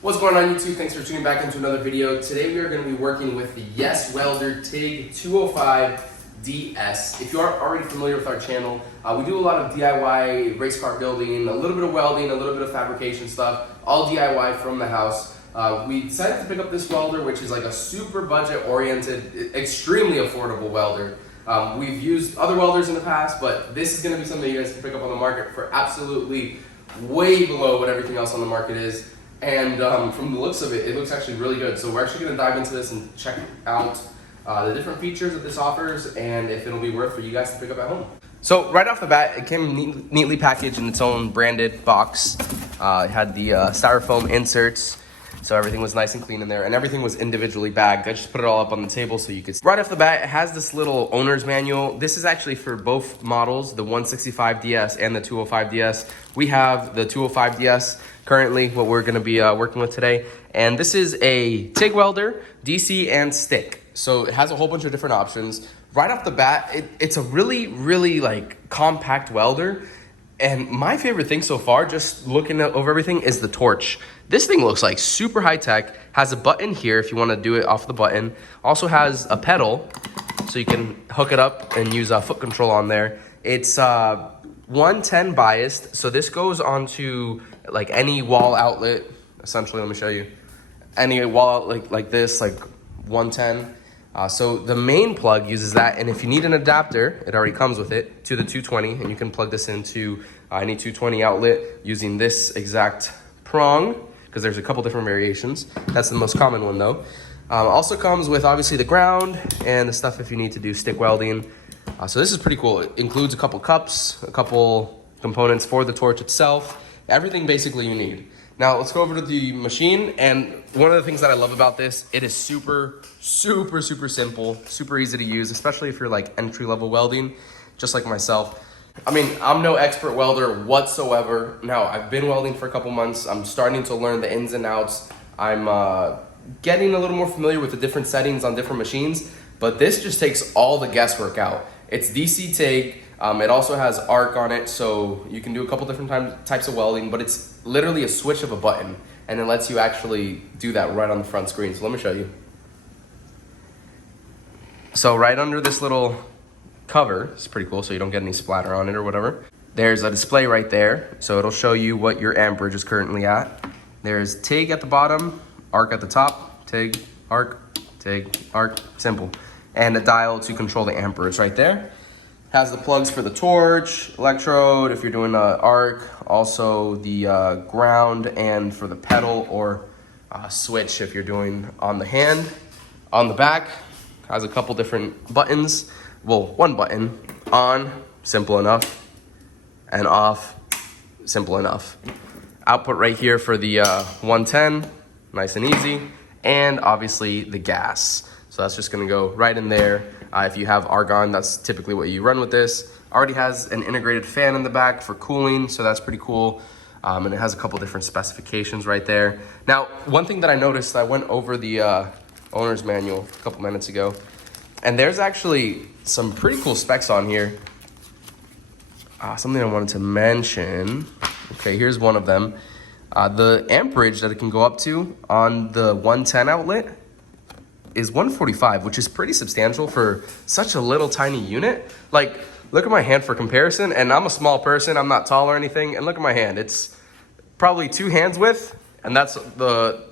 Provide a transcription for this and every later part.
What's going on YouTube? Thanks for tuning back into another video. Today we are going to be working with the Tig Welder Tig 205 DS. If you aren't already familiar with our channel, we do a lot of DIY race car building, a little bit of welding, a little bit of fabrication stuff, all DIY from the house. We decided to pick up this welder, which is like a super budget oriented, extremely affordable welder. We've used other welders in the past, but this is going to be something you guys can pick up on the market for absolutely way below what everything else on the market is. And from the looks of it, it looks actually really good. So we're actually going to dive into this and check out the different features that this offers and if it'll be worth for you guys to pick up at home. So right off the bat, it came neatly packaged in its own branded box. It had the styrofoam inserts, so everything was nice and clean in there, and everything was individually bagged. I just put it all up on the table so you could see. Right off the bat, it has this little owner's manual. This is actually for both models, the 165DS and the 205DS. We have the 205DS currently, what we're gonna be working with today. And this is a TIG welder, DC and stick. So it has a whole bunch of different options. Right off the bat, it's a really like compact welder. And my favorite thing so far, just looking over everything, is the torch. This thing looks like super high tech, has a button here if you wanna do it off the button. Also has a pedal, so you can hook it up and use foot control on there. It's 110 biased, so this goes onto like any wall outlet, essentially. Let me show you. Any wall outlet like this, like 110. So the main plug uses that, and if you need an adapter, it already comes with it, to the 220, and you can plug this into any 220 outlet using this exact prong, because there's a couple different variations. That's the most common one though. Also comes with obviously the ground and the stuff if you need to do stick welding. So this is pretty cool. It includes a couple cups, a couple components for the torch itself, everything basically you need. Now let's go over to the machine, and one of the things that I love about this, it is super simple, super easy to use, especially if you're like entry-level welding, just like myself. I mean, I'm no expert welder whatsoever. Now, I've been welding for a couple months. I'm starting to learn the ins and outs. I'm getting a little more familiar with the different settings on different machines, but this just takes all the guesswork out. It's DC TIG. It also has arc on it, so you can do a couple different types of welding, but it's literally a switch of a button, and it lets you actually do that right on the front screen. So let me show you. So right under this little cover, it's pretty cool, so you don't get any splatter on it or whatever. There's a display right there, so it'll show you what your amperage is currently at. There's TIG at the bottom, arc at the top, TIG, arc, simple. And a dial to control the amperage right there. Has the plugs for the torch, electrode if you're doing arc, also the ground, and for the pedal or switch if you're doing on the hand. On the back, has a couple different buttons. Well, one button, on, simple enough, and off, simple enough. Output right here for the 110, nice and easy, and obviously the gas. So that's just gonna go right in there. If you have argon, that's typically what you run with this. Already has an integrated fan in the back for cooling, so that's pretty cool. And it has a couple different specifications right there. Now, one thing that I noticed, I went over the owner's manual a couple minutes ago, and there's actually some pretty cool specs on here. Something I wanted to mention. Okay, here's one of them. The amperage that it can go up to on the 110 outlet is 145, which is pretty substantial for such a little tiny unit. Like, look at my hand for comparison, and I'm a small person, I'm not tall or anything, and look at my hand. It's probably 2 hands width, and that's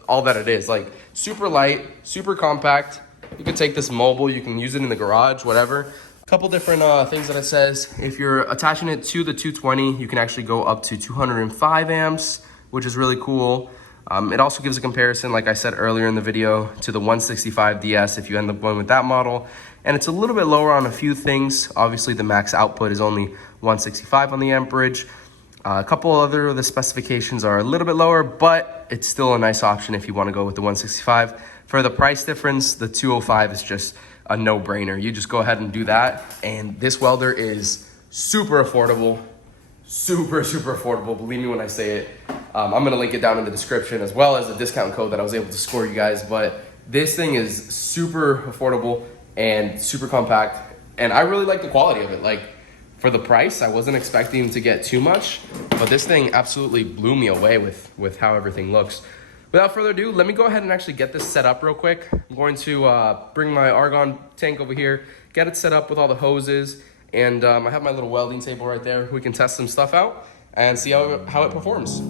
all that it is. Like, super light, super compact. You can take this mobile, you can use it in the garage, whatever. A couple different things that it says. If you're attaching it to the 220, you can actually go up to 205 amps, which is really cool. It also gives a comparison, like I said earlier in the video, to the 165DS if you end up going with that model. And it's a little bit lower on a few things. Obviously, the max output is only 165 on the amperage. A couple other of the specifications are a little bit lower, but it's still a nice option if you want to go with the 165. For the price difference, the 205 is just a no-brainer. You just go ahead and do that. And this welder is super affordable. Super affordable, believe me when I say it. I'm gonna link it down in the description, as well as the discount code that I was able to score you guys. But this thing is super affordable and super compact, and I really like the quality of it. Like, for the price, I wasn't expecting to get too much, but this thing absolutely blew me away with how everything looks. Without further ado, let me go ahead and actually get this set up real quick. I'm going to bring my argon tank over here, get it set up with all the hoses, and I have my little welding table right there. We can test some stuff out and see how it performs.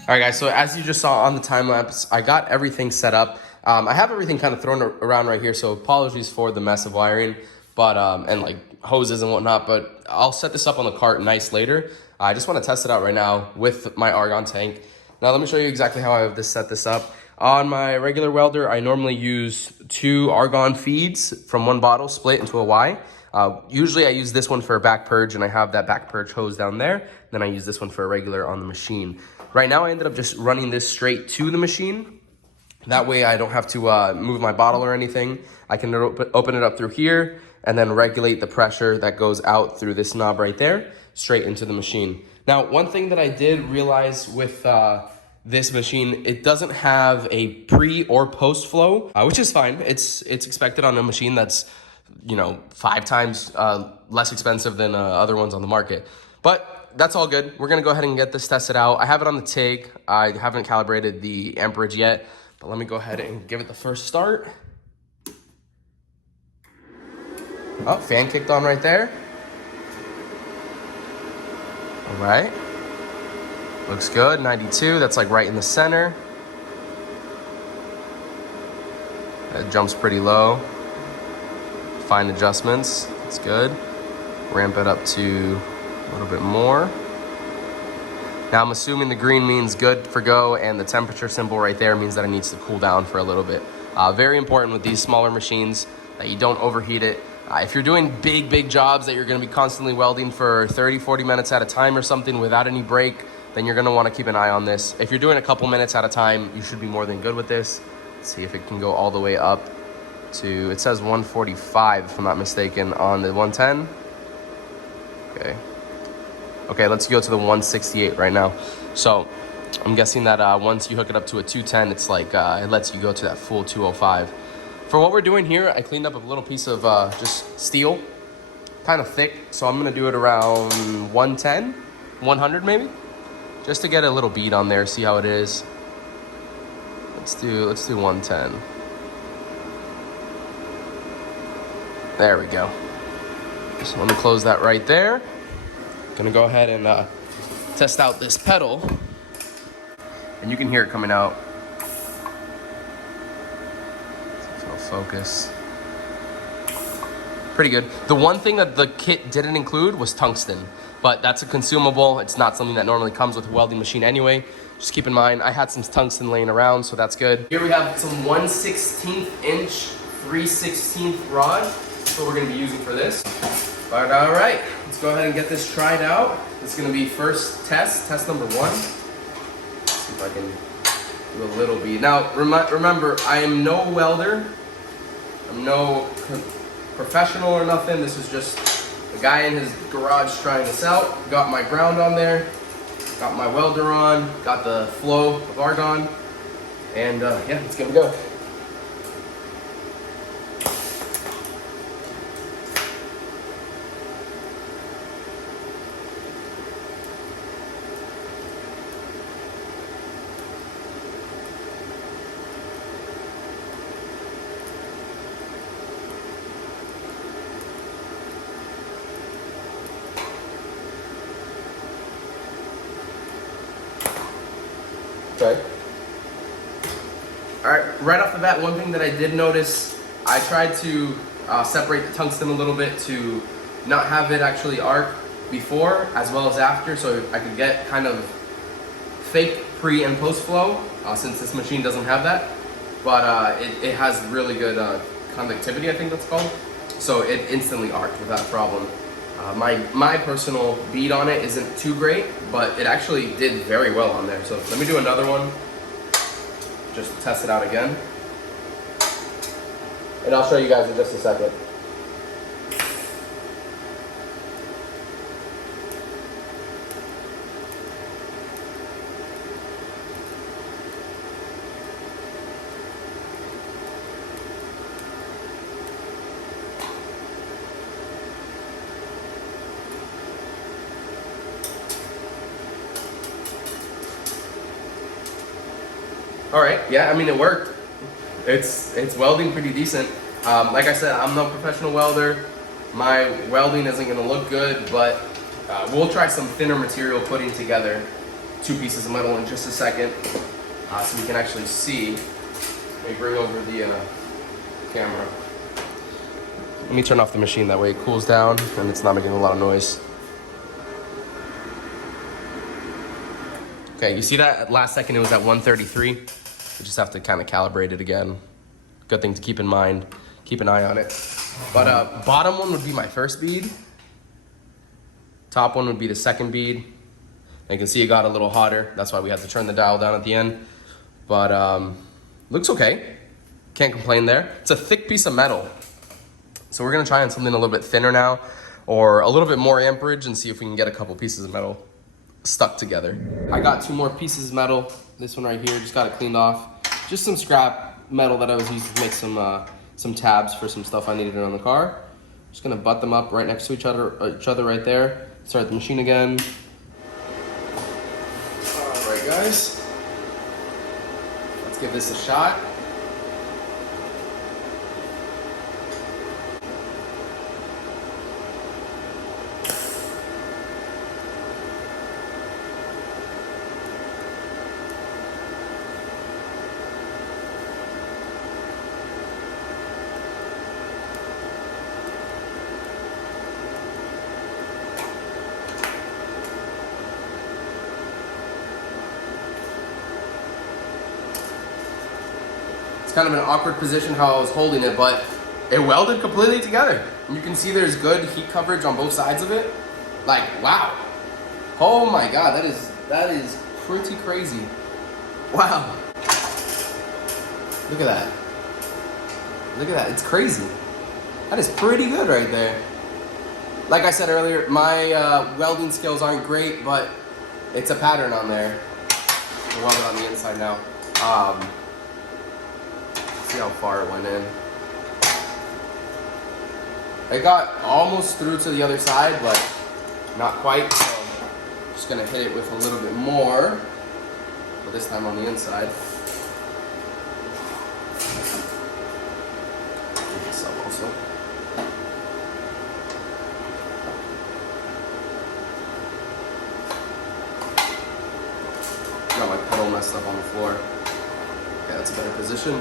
All right, guys, so as you just saw on the time lapse, I got everything set up. I have everything kind of thrown around right here, so apologies for the mess of wiring, but and like hoses and whatnot, but I'll set this up on the cart nice later. I just want to test it out right now with my argon tank. Now let me show you exactly how I have set this up. On my regular welder, I normally use 2 argon feeds from 1 bottle split into a Y. Usually I use this one for a back purge, and I have that back purge hose down there. Then I use this one for a regular on the machine. Right now I ended up just running this straight to the machine. That way I don't have to move my bottle or anything. I can open it up through here and then regulate the pressure that goes out through this knob right there, straight into the machine. Now, one thing that I did realize with this machine, it doesn't have a pre or post flow, which is fine. It's expected on a machine that's, you know, 5 times less expensive than other ones on the market. But that's all good. We're gonna go ahead and get this tested out. I have it on the Tig. I haven't calibrated the amperage yet, but let me go ahead and give it the first start. Oh, fan kicked on right there. All right. Looks good, 92. That's like right in the center. That jumps pretty low. Fine adjustments, that's good. Ramp it up to a little bit more. Now I'm assuming the green means good for go, and the temperature symbol right there means that it needs to cool down for a little bit. Very important with these smaller machines that you don't overheat it. If you're doing big jobs that you're gonna be constantly welding for 30, 40 minutes at a time or something without any break, then you're gonna wanna keep an eye on this. If you're doing a couple minutes at a time, you should be more than good with this. Let's see if it can go all the way up to, it says 145 if I'm not mistaken on the 110. Okay, let's go to the 168 right now. So I'm guessing that once you hook it up to a 210, it's like it lets you go to that full 205. For what we're doing here, I cleaned up a little piece of just steel, kind of thick. So I'm gonna do it around 110, 100 maybe, just to get a little bead on there, see how it is. Let's do 110. There we go. So let me close that right there. Gonna go ahead and test out this pedal, and you can hear it coming out. So it'll focus. Pretty good. The one thing that the kit didn't include was tungsten, but that's a consumable. It's not something that normally comes with a welding machine anyway. Just keep in mind, I had some tungsten laying around, so that's good. Here we have some 1/16 inch, 3/16 rod. That's what we're gonna be using for this. But all right, let's go ahead and get this tried out. It's gonna be first test number 1. Let's see if I can do a little bead. Now, remember, I am no welder. I'm no professional or nothing. This is just a guy in his garage trying this out. Got my ground on there, got my welder on, got the flow of argon, and yeah, let's give it a go. Okay. All right, right off the bat, one thing that I did notice, I tried to separate the tungsten a little bit to not have it actually arc before as well as after, so I could get kind of fake pre and post flow, since this machine doesn't have that. But it has really good conductivity, I think that's called. So it instantly arced without problem. My personal bead on it isn't too great, but it actually did very well on there. So let me do another one, just to test it out again. And I'll show you guys in just a second. All right, yeah, I mean, it worked. It's welding pretty decent. Like I said, I'm no professional welder. My welding isn't gonna look good, but we'll try some thinner material putting together 2 pieces of metal in just a second, so we can actually see. Let me bring over the camera. Let me turn off the machine, that way it cools down and it's not making a lot of noise. Okay, you see that at last second it was at 133. We just have to kind of calibrate it again. Good thing to keep in mind, keep an eye on it. But bottom one would be my first bead. Top one would be the second bead. And you can see it got a little hotter. That's why we had to turn the dial down at the end. But looks okay. Can't complain there. It's a thick piece of metal. So we're gonna try on something a little bit thinner now, or a little bit more amperage, and see if we can get a couple pieces of metal stuck together. I got 2 more pieces of metal. This one right here, just got it cleaned off. Just some scrap metal that I was using to make some tabs for some stuff I needed on the car. Just gonna butt them up right next to each other right there. Start the machine again. All right, guys. Let's give this a shot. It's kind of an awkward position how I was holding it, but it welded completely together. And you can see there's good heat coverage on both sides of it. Like, wow. Oh my God, that is pretty crazy. Wow. Look at that. Look at that, it's crazy. That is pretty good right there. Like I said earlier, my welding skills aren't great, but it's a pattern on there. We'll weld it on the inside now. See how far it went in. It got almost through to the other side, but not quite. So I'm just gonna hit it with a little bit more, but this time on the inside. Get this up also. Got my pedal messed up on the floor. Yeah, that's a better position.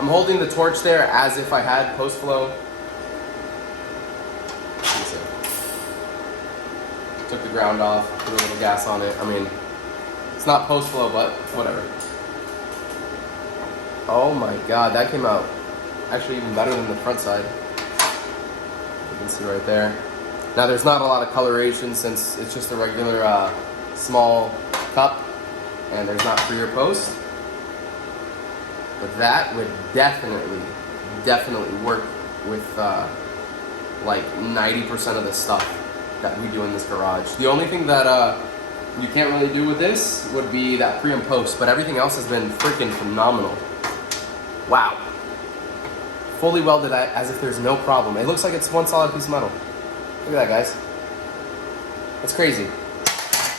I'm holding the torch there as if I had post flow. Took the ground off, put a little gas on it. I mean, it's not post flow, but whatever. Oh my God, that came out actually even better than the front side. You can see right there. Now there's not a lot of coloration since it's just a regular small cup and there's not pre or post. But that would definitely work with like 90% of the stuff that we do in this garage. The only thing that you can't really do with this would be that pre and post, but everything else has been freaking phenomenal. Wow. Fully welded as if there's no problem. It looks like it's one solid piece of metal. Look at that, guys. That's crazy.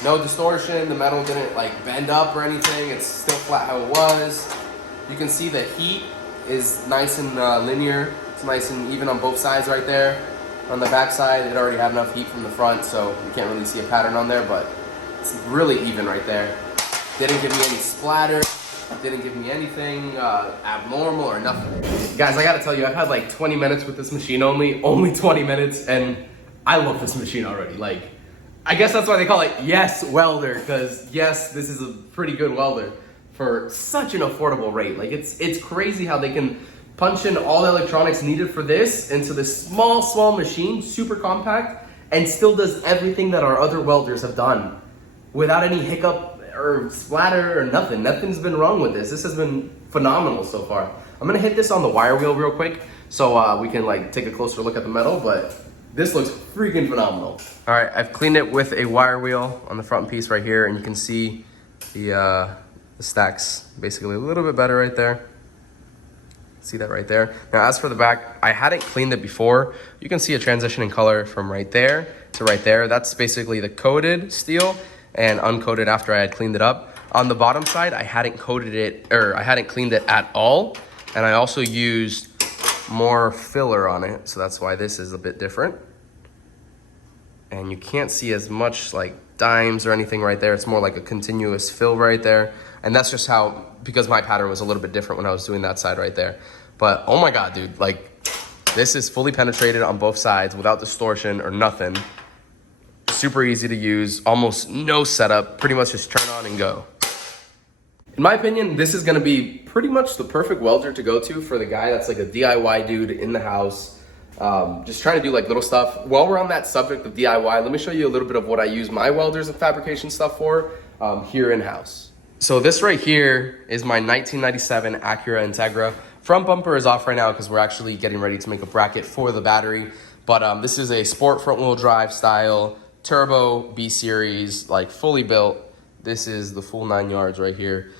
No distortion, the metal didn't like bend up or anything. It's still flat how it was. You can see the heat is nice and linear. It's nice and even on both sides right there. On the back side, it already had enough heat from the front, so you can't really see a pattern on there, but it's really even right there. Didn't give me any splatter. Didn't give me anything abnormal or nothing. Guys, I gotta tell you, I've had like 20 minutes with this machine only 20 minutes, and I love this machine already. Like, I guess that's why they call it Yes Welder, because yes, this is a pretty good welder for such an affordable rate. Like, it's crazy how they can punch in all the electronics needed for this into this small machine, super compact, and still does everything that our other welders have done without any hiccup or splatter or nothing. Nothing's been wrong with this. This has been phenomenal so far. I'm gonna hit this on the wire wheel real quick so we can like take a closer look at the metal, but This looks freaking phenomenal. All right, I've cleaned it with a wire wheel on the front piece right here, and you can see the stacks basically a little bit better right there. See that right there? Now, as for the back, I hadn't cleaned it before. You can see a transition in color from right there to right there. That's basically the coated steel and uncoated after I had cleaned it up. On the bottom side, I hadn't coated it, or I hadn't cleaned it at all. And I also used more filler on it. So that's why this is a bit different. And you can't see as much like dimes or anything right there. It's more like a continuous fill right there. And that's just how, because my pattern was a little bit different when I was doing that side right there. But oh my God, dude, like this is fully penetrated on both sides without distortion or nothing. Super easy to use, almost no setup, pretty much just turn on and go. In my opinion, this is gonna be pretty much the perfect welder to go to for the guy that's like a DIY dude in the house. Just trying to do like little stuff. While we're on that subject of DIY, let me show you a little bit of what I use my welders and fabrication stuff for here in-house. So this right here is my 1997 Acura Integra. Front bumper is off right now because we're actually getting ready to make a bracket for the battery. But this is a sport front wheel drive style, turbo B series, like fully built. This is the full 9 yards right here.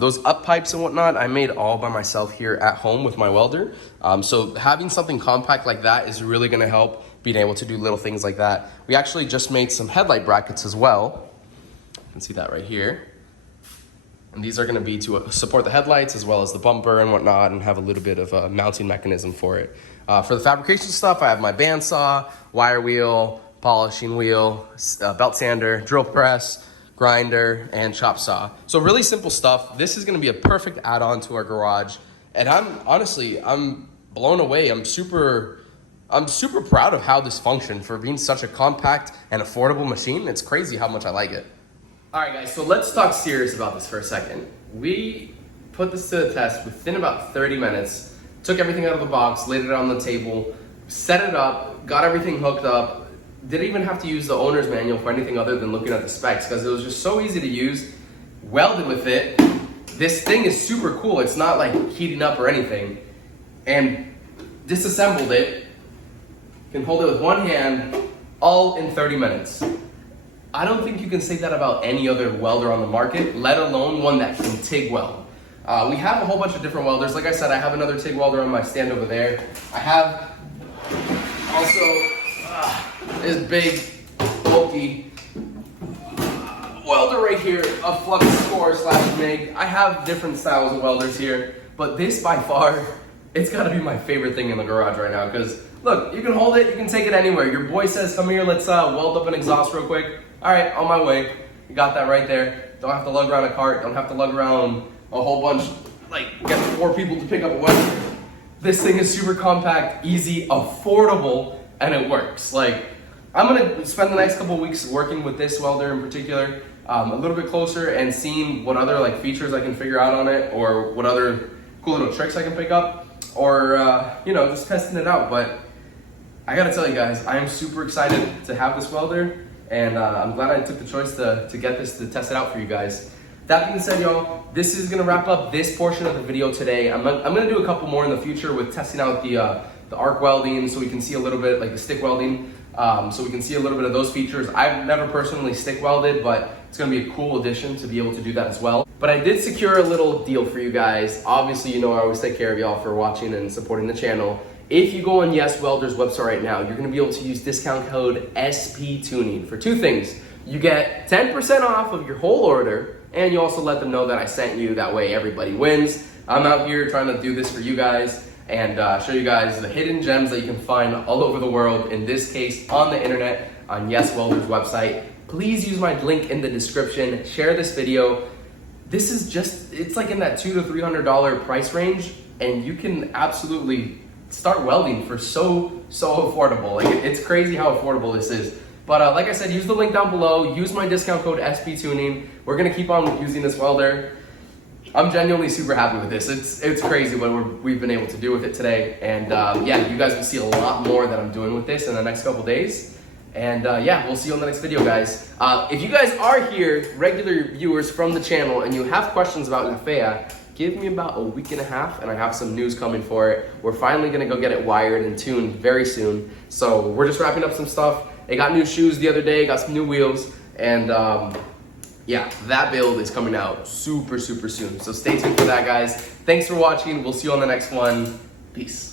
Those up pipes and whatnot, I made all by myself here at home with my welder. So having something compact like that is really gonna help being able to do little things like that. We actually just made some headlight brackets as well. You can see that right here. And these are gonna be to support the headlights as well as the bumper and whatnot, and have a little bit of a mounting mechanism for it. For the fabrication stuff, I have my bandsaw, wire wheel, polishing wheel, belt sander, drill press, grinder, and chop saw. So really simple stuff. This is gonna be a perfect add-on to our garage. And I'm blown away. I'm super proud of how this functioned for being such a compact and affordable machine. It's crazy how much I like it. All right, guys, so let's talk serious about this for a second. We put this to the test within about 30 minutes, took everything out of the box, laid it on the table, set it up, got everything hooked up, didn't even have to use the owner's manual for anything other than looking at the specs because it was just so easy to use, welded with it. This thing is super cool. It's not like heating up or anything. And disassembled it, can hold it with one hand, all in 30 minutes. I don't think you can say that about any other welder on the market, let alone one that can TIG weld. We have a whole bunch of different welders. Like I said, I have another TIG welder on my stand over there. I have also this big, bulky welder right here, a flux core / MIG. I have different styles of welders here, but this by far, it's gotta be my favorite thing in the garage right now because look, you can hold it, you can take it anywhere. Your boy says, come here, let's weld up an exhaust real quick. All right, on my way. You got that right there. Don't have to lug around a cart. Don't have to lug around a whole bunch, like get 4 people to pick up a welder. This thing is super compact, easy, affordable, and it works. Like, I'm gonna spend the next couple of weeks working with this welder in particular, a little bit closer and seeing what other like features I can figure out on it or what other cool little tricks I can pick up or, you know, just testing it out. But I gotta tell you guys, I am super excited to have this welder. And I'm glad I took the choice to get this to test it out for you guys. That being said, y'all, this is gonna wrap up this portion of the video today. I'm gonna do a couple more in the future with testing out the arc welding so we can see a little bit, like the stick welding, so we can see a little bit of those features. I've never personally stick welded, but it's gonna be a cool addition to be able to do that as well. But I did secure a little deal for you guys. Obviously, you know I always take care of y'all for watching and supporting the channel. If you go on Yes Welder's website right now, you're gonna be able to use discount code SPTuning for 2 things. You get 10% off of your whole order, and you also let them know that I sent you. That way everybody wins. I'm out here trying to do this for you guys and show you guys the hidden gems that you can find all over the world, in this case on the internet, on Yes Welder's website. Please use my link in the description, share this video. This is just, it's like in that $200 to $300 price range, and you can absolutely start welding for so affordable. Like, it's crazy how affordable this is. But like I said, use the link down below, use my discount code SPTuning. We're gonna keep on using this welder. I'm genuinely super happy with this. It's crazy what we've been able to do with it today. And yeah, you guys will see a lot more that I'm doing with this in the next couple days. And yeah, we'll see you on the next video, guys. If you guys are here, regular viewers from the channel, and you have questions about Nafea, give me about a week and a half and I have some news coming for it. We're finally gonna go get it wired and tuned very soon. So we're just wrapping up some stuff. It got new shoes the other day, got some new wheels, and yeah, that build is coming out super soon. So stay tuned for that, guys. Thanks for watching. We'll see you on the next one. Peace.